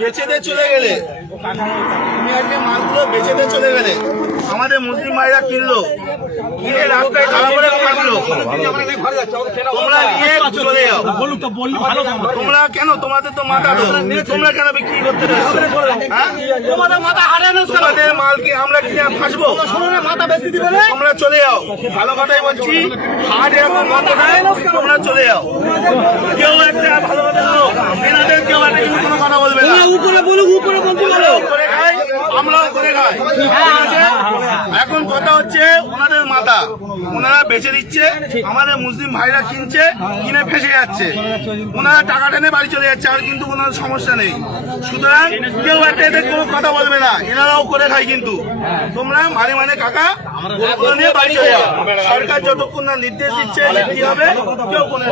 বেচে দিয়ে চলে গেলে, তুমি আজকে মালগুলো বেচে দিয়ে চলে গেলে, আমাদের মুসলিম ভাইরা কিনলো, কিনে রাস্তায় খারাপ করে থাকলো, তোমরা নিয়ে চলে যাও। তোমরা কেন, তোমাদের তো মাথা তো, তোমরা কেন বিক্রি করতে চাইছো? তোমাদের মাথা হারানো, তোমাদের মালকে আমরা কিনে ফাঁসবো, মাথা বেশি দিবে, তোমরা চলে যাও। ভালো কথাই বলছি, হাট এরকম মাথা দেয়, তোমরা চলে যাও। কেউ একটা ভালো কথা বলো, এনাদের কেউ একটা কিন্তু কোনো কথা বলবে না। উপরে বলুক, উপরে বলতে পারো, করে খাই, আমরাও করে খাই। এখন কথা হচ্ছে ওনাদের মাথা, ওনারা বেচে দিচ্ছে, আমাদের মুসলিম ভাইরা কিনছে, কিনে ফেসে যাচ্ছে, ওনারা টাকা টেনে বাড়ি চলে যাচ্ছে, আর কিন্তু কোনো সমস্যা নেই। সুতরাং কেউ একটা এদের কোনো কথা বলবে না, এনারাও করে খায়। কিন্তু তোমরা মানে মানে কাকা নিয়ে বাড়ি চলে যাও। সরকার যতক্ষণ না নির্দেশ দিচ্ছে কি হবে, কেউ কোনো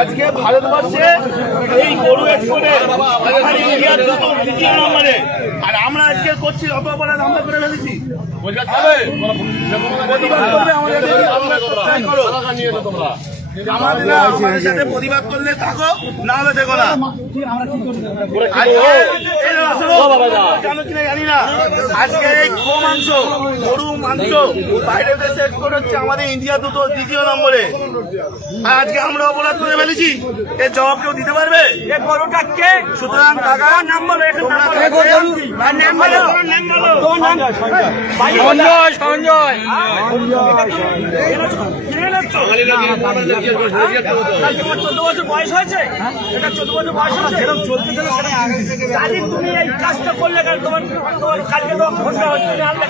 আজকে ভারতবর্ষে এই গরু এক্সপোর্টের ইন্ডিয়ার দ্বিতীয় নম্বরে, আর আমরা আজকে করছি অত অপরাধ আমরা করে ফেলেছি। আমাদের সাথে প্রতিবাদ করলে থাকো, না হলে দেখো না। কেন কিনা জানি না, আজকে এই মাংস, গরু মাংস বাইরে দেশে এক্সপোর্ট হচ্ছে, আমাদের ইন্ডিয়া দ্বিতীয় নম্বরে, আর আজকে আমরা অপরাধ করে ফেলেছি। এর জবাব কেউ দিতে পারবে? সুতরাং কাকা নাম বলো, সঞ্জয় 14 বছর বয়স হয়েছে, এটা 14 বছর বয়স হয়েছে, এরকম চলতে চলে কালি তুমি এই কাজটা করলে কেন? তোমার কালকে তো ঘন্টা হচ্ছে, আমরা